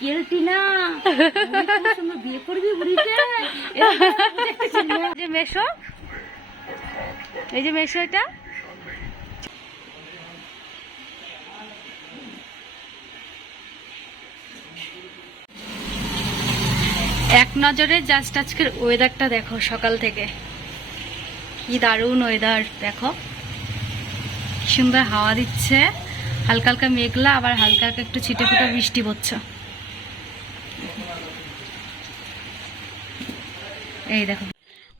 কেলটি না বিয়ে করবি বুড়িকে। যে মেশো, এই যে মেশো, এটা এক নজরে জাস্ট আজকের ওয়েদারটা দেখো। সকাল থেকে কি দারুণ ওয়েদার দেখো, সুন্দর হাওয়া দিচ্ছে, হালকা হালকা মেঘলা, আবার হালকা হালকা একটু ছিটে ফুটে বৃষ্টি পড়ছে। এই দেখো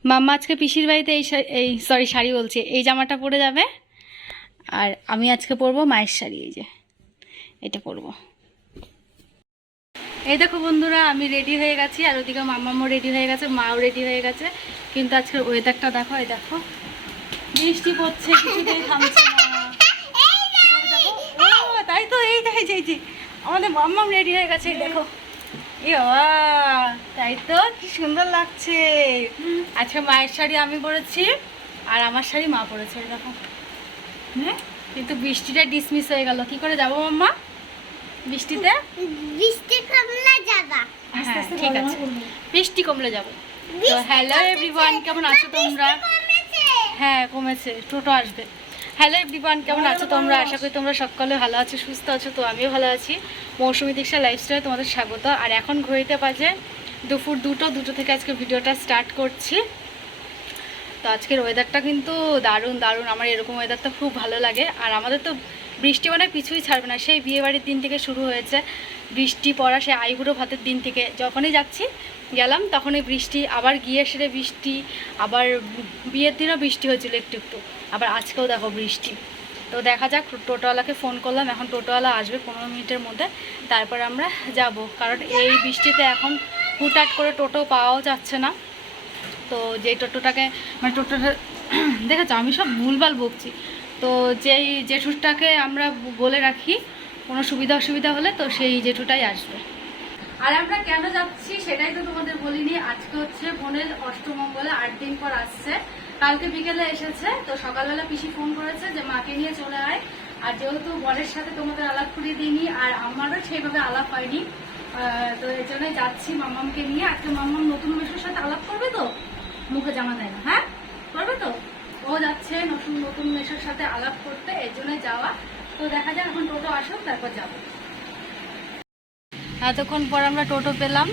মাম্মা আজকে পিসির বাড়িতে এই সরি শাড়ি বলছি, এই জামাটা পরে যাবে, আর আমি আজকে পরবো মায়ের শাড়ি, এই যে এটা পরবো। এই দেখো বন্ধুরা, আমি রেডি হয়ে গেছি, আর ওদিকে মাম্মামও রেডি হয়ে গেছে, মাও রেডি হয়ে গেছে। কিন্তু আজকের ওয়েদারটা দেখো, এই দেখো বৃষ্টি পড়ছে, কিছুতেই থামছে না। তাই তো, এই যে আমাদের মাম্মাম রেডি হয়ে গেছে, এই দেখো। তাই তো, কি সুন্দর লাগছে। আজকে মায়ের শাড়ি আমি পরেছি, আর আমার শাড়ি মা পরেছে, দেখো। হ্যাঁ, কিন্তু বৃষ্টিটা ডিসমিস হয়ে গেল। কি করে যাবো মাম্মা বৃষ্টিতে? বৃষ্টি কমলে যাবা। হ্যাঁ ঠিক আছে, বৃষ্টি কমলে যাবো। তো হ্যালো এভরিওয়ান, কেমন আছো তোমরা? হ্যাঁ কমেছে, টোটো আসবে। হ্যালো এভরিওয়ান, কেমন আছো তোমরা? আশা করি তোমরা সকলে ভালো আছো, সুস্থ আছো। তো আমিও ভালো আছি। মৌসুমী দীক্ষা লাইফস্টাইলে তোমাদের স্বাগত। আর এখন ঘড়িতে বাজে দুপুর 2টো থেকে আজকে ভিডিওটা স্টার্ট করছি। তো আজকের ওয়েদারটা কিন্তু দারুণ দারুণ, আমার এরকম ওয়েদারটা খুব ভালো লাগে। আর আমাদের তো বৃষ্টি মানে পিছুই ছাড়বে না, সেই বিয়েবাড়ির দিন থেকে শুরু হয়েছে বৃষ্টি পড়া, সেই আইবুড়ো ভাতের দিন থেকে। যখনই গেলাম তখনই বৃষ্টি, আবার গিয়ে সেরে বৃষ্টি, আবার বিয়ের দিনও বৃষ্টি হয়েছিল একটু একটু, আবার আজকেও দেখো বৃষ্টি। তো দেখা যাক, টোটোওয়ালাকে ফোন করলাম, এখন টোটোওয়ালা আসবে 15 মিনিটের মধ্যে, তারপর আমরা যাব। কারণ এই বৃষ্টিতে এখন হুটহাট করে টোটো পাওয়াও যাচ্ছে না। তো যেই টোটোটাকে মানে টোটোটা দেখেছো, আমি সব ভুলভাল বকছি। তো যেই জেঠুটাকে আমরা বলে রাখি কোনো সুবিধা অসুবিধা হলে, তো সেই জেঠুটাই আসবে। আর আমরা কেন যাচ্ছি সেটাই তো তোমাদের বলিনি। আজকে হচ্ছে বোনের অষ্টমঙ্গলে, 8 দিন পর আসছে। কালকে বিকেলে এসেছে, তো সকালবেলা পিসি ফোন করেছে যে মাকে নিয়ে চলে আয়। আর যেহেতু বরের সাথে তোমাদের আলাপ করিয়ে দিইনি, আর আমারও সেইভাবে আলাপ হয়নি, তো এই জন্যই যাচ্ছি মাম্মামকে নিয়ে। আজকে মাম্মাম নতুন মেশোর সাথে আলাপ করবে, তো মুখে জামা দেয় না, হ্যাঁ করবে তো। ও যাচ্ছে নতুন মেশোর সাথে আলাপ করতে, এর জন্যই যাওয়া। তো দেখা যাক, এখন টোটো আসুক তারপর যাবো। এতক্ষণ পর আমরা টোটো পেলাম,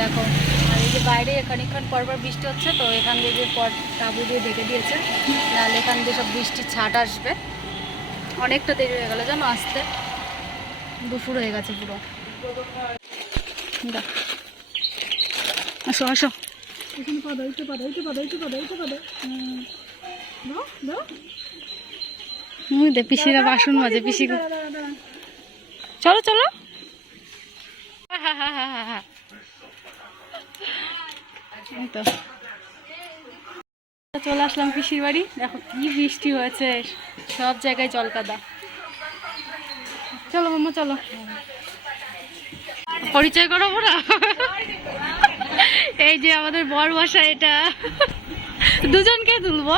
দেখো। আর এই যে বাইরে খানিকক্ষণ পরপর বৃষ্টি হচ্ছে, তো এখান দিয়ে যে পর তাবু দিয়ে ঢেকে দিয়েছে, নাহলে এখান দিয়ে সব বৃষ্টির ছাট আসবে। অনেকটা দেরি হয়ে গেল জানো আসতে, দুপুর হয়ে গেছে পুরো। আসো আসো, পিসিরা বাসন মাজে, পিসি চলো চলো। চলে আসলাম পিসির বাড়ি, দেখো কি বৃষ্টি হয়েছে, সব জায়গায় জল কাদা। চলো মাম্মা চলো, পরিচয় করো ওরা। এই যে আমাদের বর বসা, এটা দুজনকে তুলবো।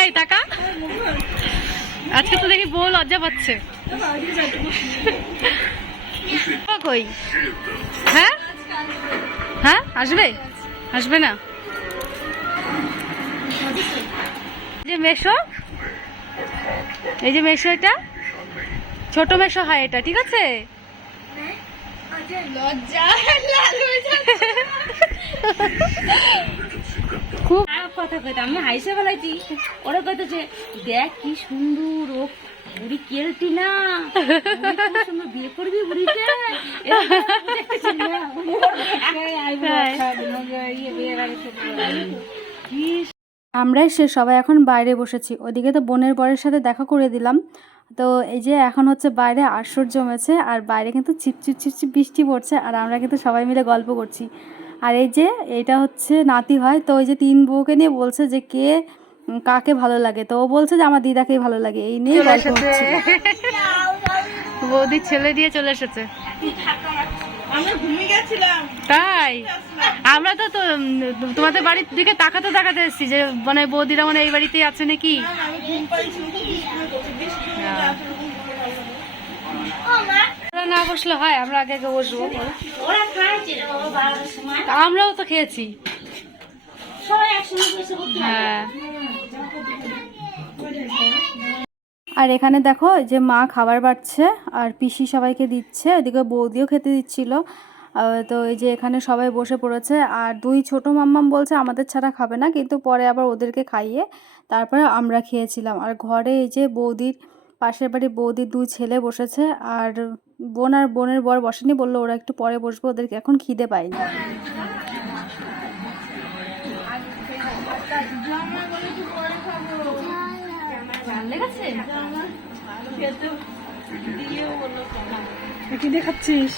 এই টাকা, আজকে তো দেখি বউ লজ্জা পাচ্ছে। কই? হ্যাঁ হ্যাঁ, আসবে আসবে না? যে মেশো, এই যে মেশো, এটা ছোট মেশো হয় এটা, ঠিক আছে? খুব কথা কইতে আমি হাইসে ফেলাইছি। ওরা কইতেছে দেখ কি সুন্দর, ও বুড়ি কেলটি না বিয়ে করবি বুড়িকে। আমরা সে সবাই এখন বাইরে বসেছি, ওদিকে তো বোনের বরের সাথে দেখা করে দিলাম। তো এই যে এখন হচ্ছে বাইরে আসর জমেছে, আর বাইরে কিন্তু ছিপছিপ ছিপছিপ বৃষ্টি পড়ছে, আর আমরা কিন্তু সবাই মিলে গল্প করছি। আর এই যে এইটা হচ্ছে নাতি হয়, তো ওই যে 3 বউকে নিয়ে বলছে যে কে কাকে ভালো লাগে, তো ও বলছে যে আমার দিদাকেই ভালো লাগে, এই নিয়ে গল্প হচ্ছে। বৌদির ছেলে দিয়ে চলে এসেছে, তাই আমরা তো তোমাদের বাড়ির দিকে তাকাতে তাকাতে এসেছি যে মানে বৌদিরা মানে এই বাড়িতেই আছে নাকি। না বসলে হয়, আমরা আগে আগে বসবো। ওরা খাইছে রে বাবা 12টার সময়, তা আমরাও তো খেয়েছি। সবাই একসঙ্গে বসে করতে হবে। হ্যাঁ। আর এখানে দেখো যে মা খাবার বাড়ছে আর পিসি সবাইকে দিচ্ছে, ওইদিকে বৌদিও খেতে দিচ্ছিল। তো এই যে এখানে সবাই বসে পড়েছে আর দুই ছোট মাম্মাম বলছে আমাদের ছাড়া খাবে না, কিন্তু পরে আবার ওদেরকে খাইয়ে তারপরে আমরা খেয়েছিলাম। আর ঘরে এই যে বৌদির পাশের বাড়ি বৌদির দুই ছেলে বসেছে, আর বোন আর বোনের বর বসেনি, বললো ওরা একটু পরে বসবে, ওদেরকে এখন খিদে পায়নি। কি দেখাচ্ছিস?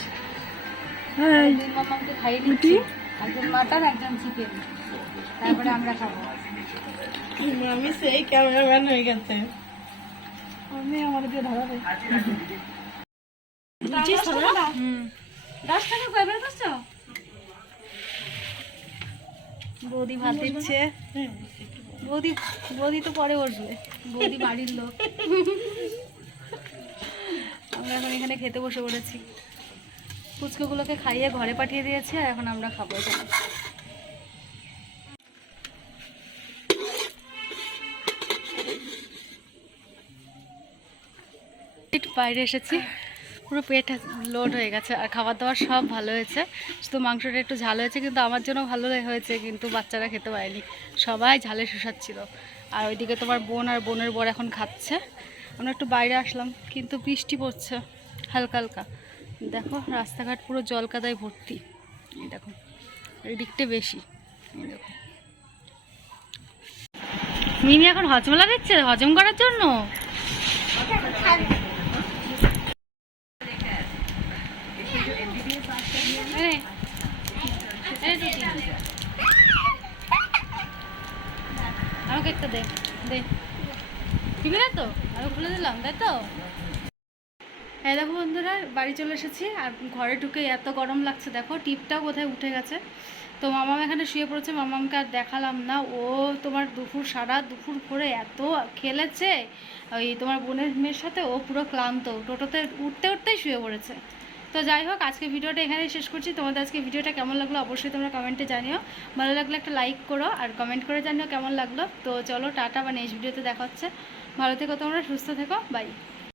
মামাকে খাইয়ে দিচ্ছি, একজন মাটন একজন চিকেন, তারপরে আমরা খাবো। আমি সেই ক্যামেরাম্যান হয়ে গেছে। আমি আমাদের দিয়ে ধরাবে। 10 টাকা কয় বের করছো? বৌদি ভাত দিচ্ছে। বৌদি বৌদি তো পরে বসবে, বৌদি বাড়ির লোক। আমরা এখন এখানে খেতে বসে পড়েছি। ফুচকাগুলোকে খাইয়ে ঘরে পাঠিয়ে দিয়েছে আর এখন আমরা খাবো এখানে। একটু বাইরে এসেছি, পুরো পেট লোড হয়ে গেছে আর খাবার দাবার সব ভালো হয়েছে, শুধু মাংসটা একটু ঝাল হয়েছে, কিন্তু আমার জন্য ভালো হয়েছে, কিন্তু বাচ্চারা খেতে পারেনি, সবাই ঝালে শুষাচ্ছিল। আর ওইদিকে তোমার বোন আর বোনের বর এখন খাচ্ছে। আমরা একটু বাইরে আসলাম, কিন্তু বৃষ্টি পড়ছে হালকা হালকা। দেখো রাস্তাঘাট পুরো জল কাদায় ভর্তি, এই দেখো এই দিকটা বেশি। এই দেখো মিমি এখন হজমলা দিচ্ছে হজম করার জন্য। আমাকে একটা দে দে, ঠিক আছে তো, আমি খুলে দিলাম, তাই তো। হ্যাঁ দেখো বন্ধুরা, বাড়ি চলে এসেছি আর ঘরে ঢুকে এত গরম লাগছে, দেখো টিপটাও কোথায় উঠে গেছে। তো মামাম এখানে শুয়ে পড়েছে, মামামকে আর দেখালাম না, ও তোমার সারা দুপুর ভরে এত খেলেছে ওই তোমার বোনের মেয়ের সাথে, ও পুরো ক্লান্ত, টোটোতে উঠতে উঠতেই শুয়ে পড়েছে। তো যাই হোক, আজকে ভিডিওটা এখানেই শেষ করছি। তোমাদের আজকে ভিডিওটা কেমন লাগলো অবশ্যই তোমরা কমেন্টে জানিও, ভালো লাগলে একটা লাইক করো আর কমেন্ট করে জানিও কেমন লাগলো। তো চলো টাটা, বা নেক্সট ভিডিওতে দেখা হচ্ছে। ভালো থেকো তোমরা, সুস্থ থেকো, বাই।